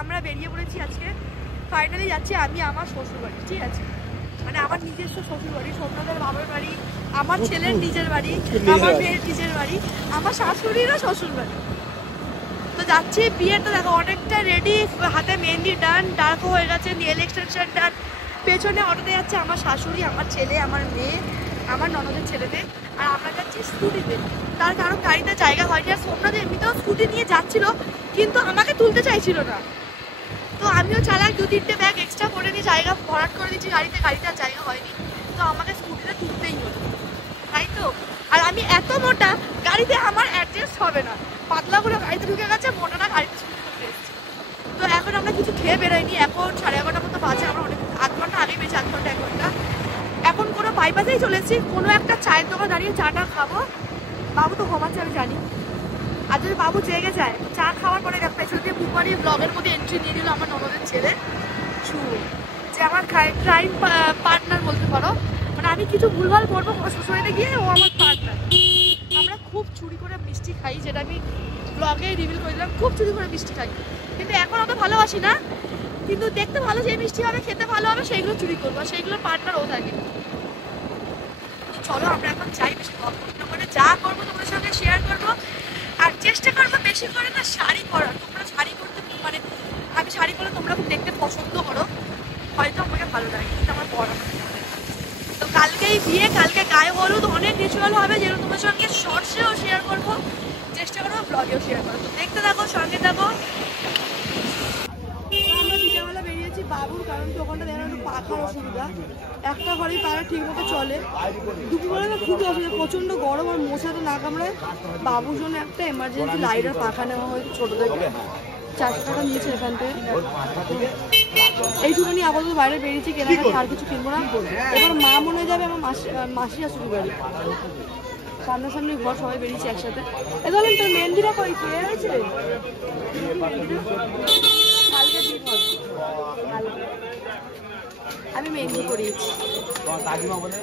আমরা বেরিয়ে পড়েছি আজকে, ফাইনালি যাচ্ছি আমি আমার শ্বশুর বাড়ি। ঠিক আছে, মানে আমার নিজস্ব শ্বশুর বাড়ি, সোমনাথের বাবার বাড়ি, আমার ছেলের নিজের বাড়ি, আমার মেয়ের নিজের বাড়ি, আমার শাশুড়িরও শ্বশুর বাড়ি। তো যাচ্ছি, বিয়েটা দেখো অনেকটা রেডি, হাতে মেহেন্দি ডান, ডার্ক হয়ে গেছে, নেল এক্সটেনশন ডান, পেছনে অটোতে যাচ্ছে আমার শাশুড়ি, আমার ছেলে, আমার মেয়ে, আমার ননদের ছেলেতে, আর আমরা যাচ্ছি স্কুটিতে। তার কারণ গাড়িতে জায়গা হয়নি, আর সোমনাথ এমনিতেও স্কুটি নিয়ে যাচ্ছিল কিন্তু আমাকে তুলতে চাইছিল না। তো আমিও চালাক, 2-3টে ব্যাগ এক্সট্রা করে নিয়ে জায়গা ভরাট করে দিচ্ছি গাড়িতে, গাড়িতে আর জায়গা হয়নি, তো আমাকে স্কুটিতে তুলতেই হলো, তাই তো। আর আমি এত মোটা, গাড়িতে আমার অ্যাডজাস্ট হবে না, পাতলাগুলো গাড়িতে ঢুকে গেছে, মোটাটা গাড়িতে স্কুটি করতে এসেছি। তো এখন আমরা কিছু খেয়ে বেরোয়নি, এখন 11:30 মতো বাজে, আমরা অনেক 8 ঘন্টা আগেই বেশি, 8 ঘন্টা 1 ঘন্টা। এখন কোনো বাইপাসেই চলে এসেছি, কোনো একটা চায়ের দোকান দাঁড়িয়ে চাটা খাবো। বাবু তো ঘুমাচ্ছে আমি জানি, আর যদি বাবু জেগে যায়, চা খাওয়ার পরে পেছন দিয়ে বুক মারিয়ে ব্লগের মধ্যে এন্ট্রি নিয়ে নিল আমার ননদের ছেলে শুরু, যে আমার ক্রাইম পার্টনার বলতে পারো, মানে আমি কিছু ভুলভাল করবো শ্বশুরবাড়িতে গিয়ে, ও আমার পার্টনার। আমরা খুব চুরি করে মিষ্টি খাই, যেটা আমি ব্লগে রিভিল করে দিলাম, খুব চুরি করে মিষ্টি খাই, কিন্তু এখন অত ভালোবাসি না, কিন্তু দেখতে ভালো যে মিষ্টি হবে, খেতে ভালো হবে, সেইগুলো চুরি করবো, আর সেইগুলোর পার্টনার ও থাকে। চলো আমরা এখন যাই, বেশি গল্প করে যা করবো তোমাদের সঙ্গে শেয়ার করবো, আর চেষ্টা করবো বেশি করে না শাড়ি পরার। তোমরা শাড়ি পরতে, মানে আমি শাড়ি পরে তোমরা খুব দেখতে পছন্দ করো, হয়তো আমাকে ভালো লাগে, কিন্তু আমার পরা। তো কালকেই বিয়ে, কালকে গায়ে হলুদ, অনেক রিচুয়াল হবে, যেগুলো তোমার সঙ্গে শর্টসেও শেয়ার করবো, চেষ্টা করবো ব্লগেও শেয়ার করবো। দেখতে থাকো, সঙ্গে থাকো। আমরা বিকেলবেলা বেরিয়েছি বাবুর, কারণ কি ওখানটা দেখো একটু পাখার অসুবিধা, একটা ঘরেই পাড়া ঠিক মতো চলে, দুপুরবেলা না খুবই অসুবিধা, প্রচন্ড গরম আর মশাতে না কামড়ায়। বাবুর জন্য একটা এমার্জেন্সি লাইটার পাখা নেওয়া হয়েছে ছোট থেকে, 400 টাকা নিয়েছে এখান থেকে। এইটুকুনি আপাতত বাইরে বেরিয়েছি, কেনাকাটা আর কিছু কিনবো না। এবার মা মনে যাবে আমার মাসি শাশুড়ি বাড়ি, সামনাসামনি ঘর, সবাই বেরিয়েছি একসাথে। এ ধরেন তোর মেহেন্দিটা কই কে হয়েছে, আমি মেহেন্দি করিয়েছি।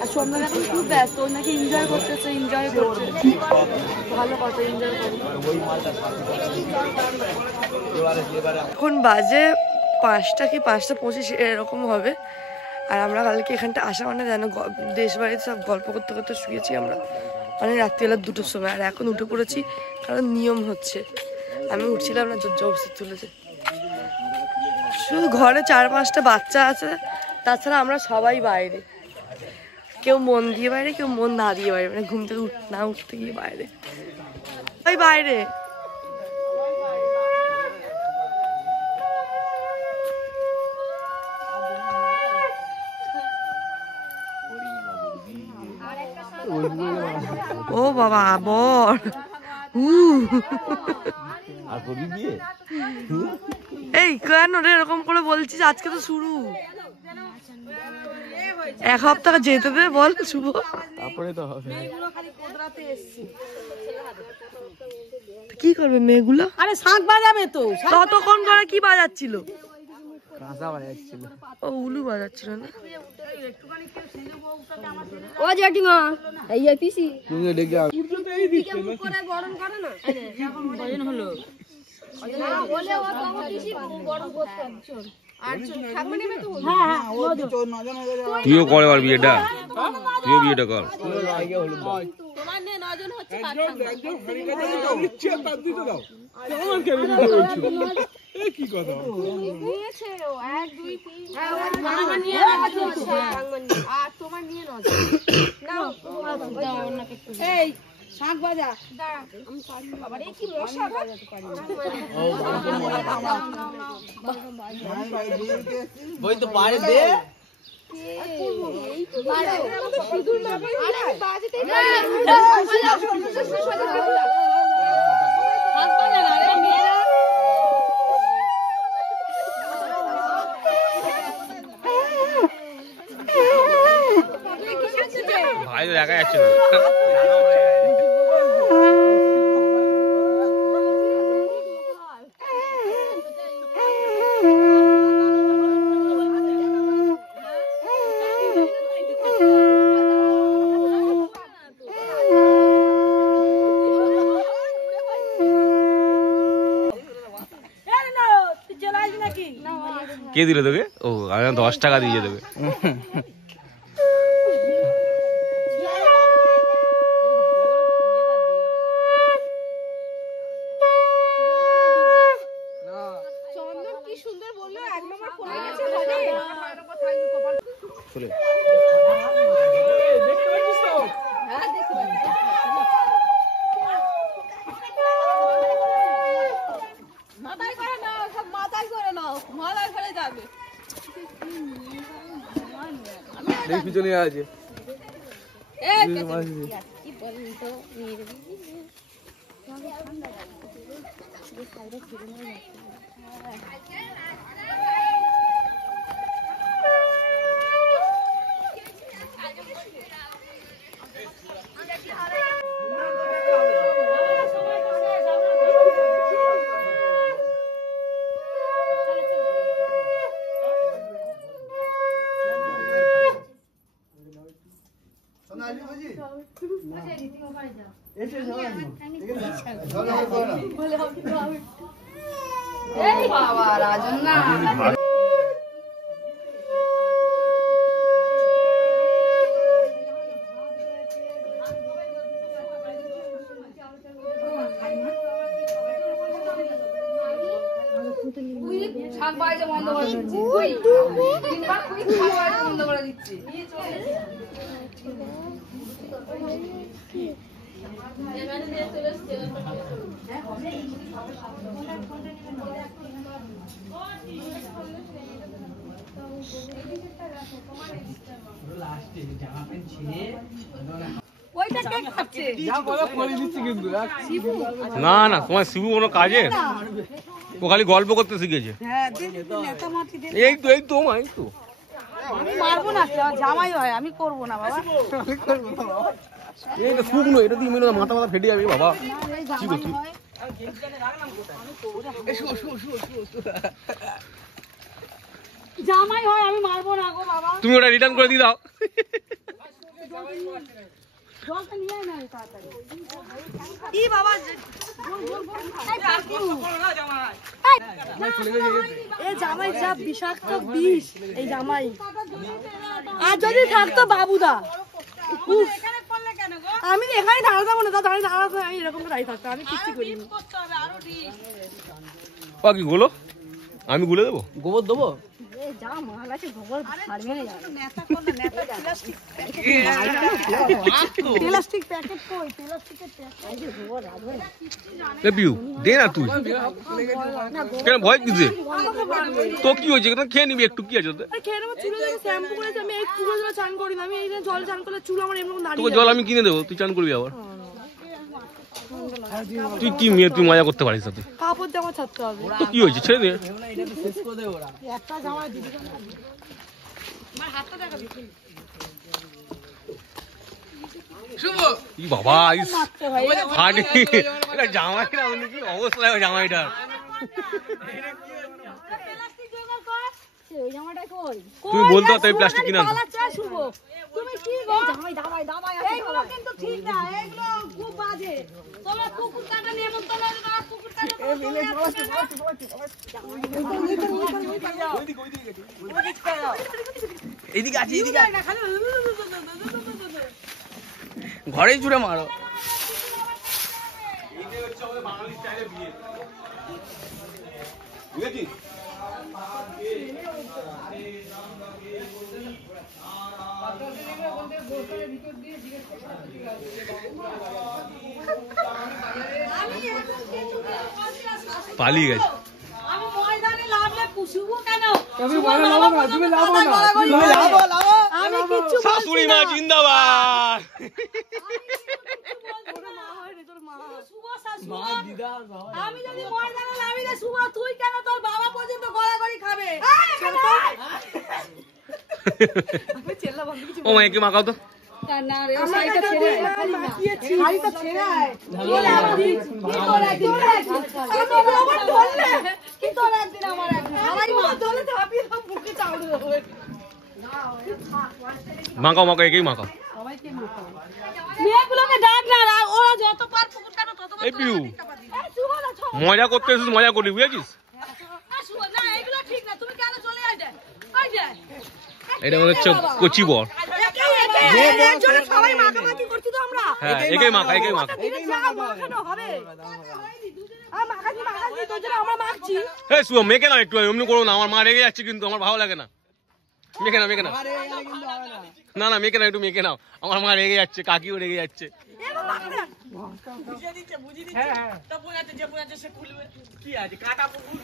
আর সোমনাথ এখন খুব ব্যস্ত, ওর নাকি এনজয় করতেছে, এনজয় করছে, ভালো কথা, এনজয় করে। এখন বাজে 5টা কি 5:25 এরকম হবে, আর আমরা কালকে এখানটা আসা মানে জানো দেশ বাড়িতে সব গল্প করতে করতে শুয়েছি আমরা, মানে রাত্রিবেলা 2টোর সময়, আর এখন উঠে পড়েছি কারণ নিয়ম হচ্ছে। আমি উঠছিলাম না, জবরদস্তি তুলেছে। শুধু ঘরে 4-5টা বাচ্চা আছে, তাছাড়া আমরা সবাই বাইরে, কেউ মন দিয়ে বাইরে, কেউ মন না দিয়ে বাইরে, মানে ঘুম থেকে না উঠতে গিয়ে বাইরে, ওই বাইরে। ও বাবা বর, এই কেন রে এরকম করে বলছিস, আজকে তো শুরু, 1 সপ্তাহ যেতে দে বল শুভ, তারপরে তো হবে। কি করবে মেয়েগুলো? আরে শাঁখ বাজাবে তো, ততক্ষণ ধরে কি বাজাচ্ছিল? কাঁসা বাজাচ্ছিল, ও উলু বাজাচ্ছিল না। ও জেঠিমা, এই পিসি তুমি দেখে সূর্যতেই দিচ্ছে না, করে গরম করে না, এখন ভজন হলো না বলে ও তো পিসি গরম করতে চল। তুইও করে আর বিয়েটা, তুইও বিয়েটা কর, তোমার নিয়ে 9 জন হচ্ছে, কি কথা নিয়েছে ও 1 2 3 আমার নিয়ে 9 জন আর তোমার নিয়ে 9 জন নাও দাও ওনাকে, এই শাঁখ বাজা দাঁড়া, আমি পারি বাবা রে, কি মশা বাজাতে পারি বই তো পারে দে, এই তো পারে সিঁদুর মাখাই, আরে আমি বাজাতে পারি, হাত বাজা না রে মেয়েরা, ভাই তো দেখা যাচ্ছে না। কে দিল তোকে? ও, আমি 10 টাকা দিয়ে দেবে। পিছনে আছে বাবা রাজন না শাক বাইরে বন্ধ করে দিচ্ছি বন্ধ করে দিচ্ছি না না, তোমার শিবু কোনো কাজে? ও খালি গল্প করতে শিখেছে। এই তো এই তো আমি মারবো না, জামাই হয়, আমি করবো না বাবা। এই তো শুকনো, এটা দিয়ে মেরে মাথা ফেটে যাবে বাবা। কি করছিস? জামাই হয়, আমি মারবো না গো বাবা। তুমি ওটা রিটার্ন করে দিয়ে দাও। জলটা নিয়ে আয় না তাড়াতাড়ি। কি বাবা, এই জামাই যা বিষাক্ত বিষ, এই জামাই। আর যদি থাকতো বাবুদা, আমি এখানে দাঁড়াতাম না, দাঁড়াতে আমি এরকম দাঁড়িয়ে থাকতাম, আমি কিচ্ছু করিনি। কি গুলো আমি গুলে দেবো? গোবর দেবো? দে না তুই, কেন ভয় কিসে? তো কি হয়েছে? খেয়ে নিবি একটু, কি আছে? তোকে জল আমি কিনে দেবো, তুই চান করবি আবার। তুই কি মেয়ে, তুই মজা করতে পারিস? তুই কাপড় জামা ছাড়তে হবে তো কি হয়েছে? ছেড়ে দে। বাবা জামাইটা কি অবস্থা, জামাইটার তুমি বলতে পারো প্লাস্টিক কিনা। তুমি কি গো জামাই দাবাই দাবাই এগুলো কিন্তু ঠিক না, এগুলো খুব বাজে। তোমরা কুকুর কাটা নিয়ে মত না, তোমরা কুকুর কাটা এই ভিলেজ বসে এইদিকে আছে, এইদিকে ঘরেই ছুড়ে মারো। পালিয়ে গেছে। আমি ময়দানে লাভলে পুষবো কেন? তুমি লাভো না, তুমি লাভো। আমি কিচ্ছু শাশুড়ি মা জিন্দাবাদ। আমি যদি ময়দানে লাভিলে শুভ, তুই কেন তোর বাবা পর্যন্ত গড়াগড়ি খাবে? ও মা, একে মাখাও তো। মাখাও মাখাও, একেই মাখাও। মেয়েগুলোকে ডাক না, ওরা যত পার পুকুর কাটো তত মজা করতে এসেছিস, মজা করলি, বুঝেছিস? না, এগুলো ঠিক না। এটা আমাদের হচ্ছে কচি বর। সবাই মাখামাখি করছি তো আমরা। হ্যাঁ একেই মাখা একেই মাখা। মাখানো হবে। মাখাচ্ছি তোর জন্য আমরা মাখছি। এই শুভ মেখে না একটু, এমনি করো না, আমার মা রেগে যাচ্ছে কিন্তু, আমার ভালো লাগে না। মেখে না মেখে না, না না মেখে না, একটু মেখে নাও, আমার মা রেগে যাচ্ছে, কাকিও রেগে যাচ্ছে। বুঝিয়ে দিচ্ছে তা বোঝাচ্ছে যে বোঝাচ্ছে সে খুলবে কি আছে কাটা পুকুর